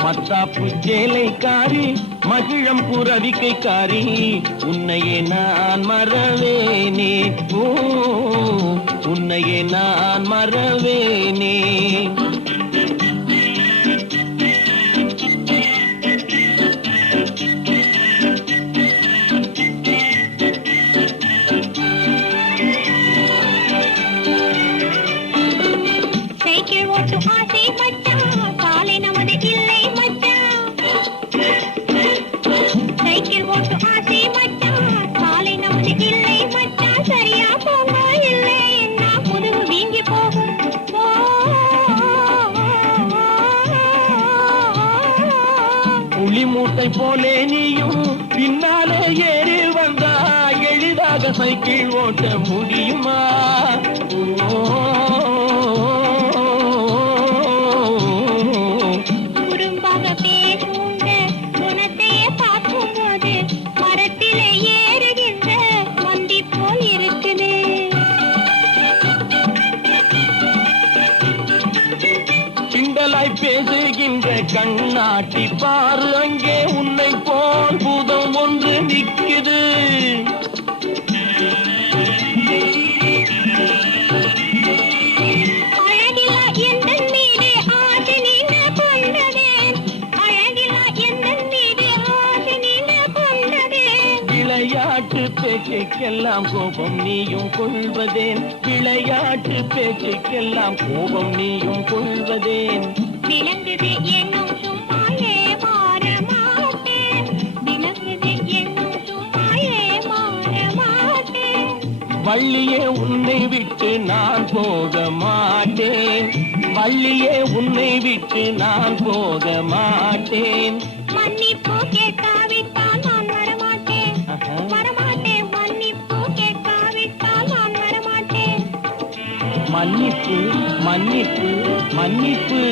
மத்தாப்பு சேலைக்காரி மகிழம் புறவிக்கைக்காரி உன்னையே நான் மறவேனே ஓ உன்னையே நான் மறவேனே சைக்கிள் ஓட்டும் ஆசை மச்சான் காலை நமது இல்லை மச்சான் சைக்கிள் ஓட்டும் ஆசை மச்சான் காலை நமது இல்லை மச்சான் சரியா போங்க இல்லை என்ன முதுகு வீங்கி போகும் புளி மூட்டை போலே நீயும் பின்னாலே ஏறி வந்தா எளிதாக சைக்கிள் ஓட்ட முடியுமா குறும்பாக பேசுங்க குணத்தையே பார்க்கும்போது மரத்திலே ஏறுகின்ற மந்தி போல் இருக்குது கிண்டலாய் பேசுகின்ற கண்ணாட்டி பாரு அங்கே உன்னை போல் பூதம் ஒன்று நிற்குது அழகிலா எந்தன் மீது ஆசை நீங்க கொண்டதேன் அழகிலா எந்தன் மீது ஆசை நீங்க கொண்டதேன் விளையாட்டு பேச்சுக்கெல்லாம் கோபம் நீயும் கொள்வதேன் விளையாட்டு பேச்சுக்கெல்லாம் கோபம் நீயும் கொள்வதேன் விளங்குது என்னும் சும்மாயே மாற மாட்டேன் விளங்குது என்னும் சும்மாயே மாற மாட்டேன் வள்ளியே உன்னை விட்டு நான் போக மாட்டேன் வள்ளியே உன்னை விட்டு நான் போக மாட்டேன் மன்னிப்பு கேட்காவிட்டால் நான் வரமாட்டேன் வரமாட்டேன் மன்னிப்பு கேட்காவிட்டால் நான் வரமாட்டேன் மன்னிப்பு மன்னிப்பு மன்னிப்பு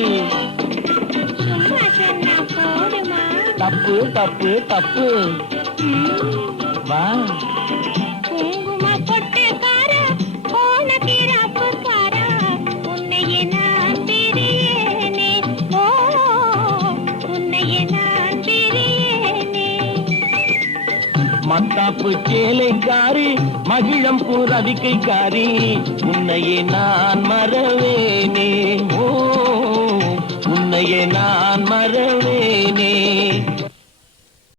சும்மா சொன்னா போதுமா தப்பு தப்பு தப்பு வா குங்கும பொட்டுக்காரா போன கிராப்புக்காரா உன்னையே நான் பிரியேனே ஓ உன்னையே நான் பிரியேனே மத்தாப்பு சேலைக்காரி மகிழம் புறவிக்கைக்காரி உன்னையே நான் மறவேனே ஓ உன்னையே நான் மறவே